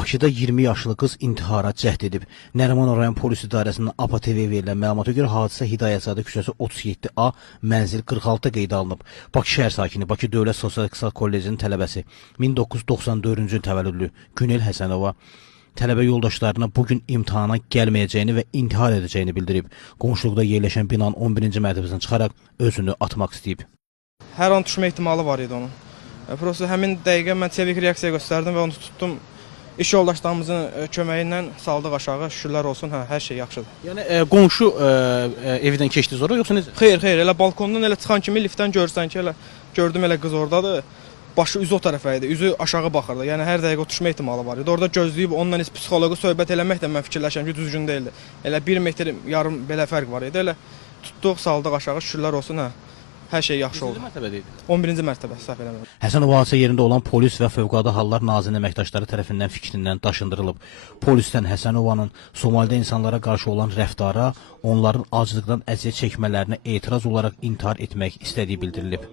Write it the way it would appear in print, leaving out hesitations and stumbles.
Bakıda 20 yaşlı qız intihara cəhd edib. Nərimanov rayon polis idarəsinin APA TV verilən məlumata görə hadisə Hidayətzadə küçəsi 37A, mənzil 46 qeydə alınıb. Bakı şəhər sakini, Bakı Dövlət Sosial-İqtisad Kollecinin tələbəsi, 1994-cü il təvəllüdlü Günel Həsənova tələbə yoldaşlarına bugün imtahana gəlməyəcəyini və intihar edəcəyini bildirib. Qonşuluqda yerləşən binanın 11-ci mərtəbəsindən çıxaraq özünü atmaq istəyib. Hər an düşmə ehtimalı var idi onun. Prosta həmin dəqiqə mən çevik reaksiya göstərdim və onu tutdum. İş yoldaşlarımızın köməyi ilə saldıq aşağı. Şükürlər olsun, hər şey yaxşıdır. Yəni qonşu evdən keçdi sonra yoxsa necə? Xeyr, elə balkondan elə çıxan kimi liftdən görsən ki, elə gördüm elə qız ordadır. Başı üzü o tərəfə idi, üzü aşağı baxırdı. Yəni hər dəqiqə o düşmə ehtimalı var idi. Orada gözləyib onunla psixoloji söhbət eləmək də mən fikirləşirəm ki, düzgün deyildi. Elə 1 metr yarım belə fərq var idi. Elə tutduq, saldıq aşağı. Şükürlər olsun, hər şey yaxşı oldu. 11-ci mərtəbə, səhv eləmirəm. Həsənov hadisə yerində olan polis və Fövqəladə Hallar Nazirliyinin əməkdaşları tərəfindən fikrindən daşındırılıb. Polisdən Həsənovanın Somalidə insanlara qarşı olan rəftara, onların aclıqdan əziyyət çəkmələrinə etiraz olaraq intihar etmək istədiyi bildirilib.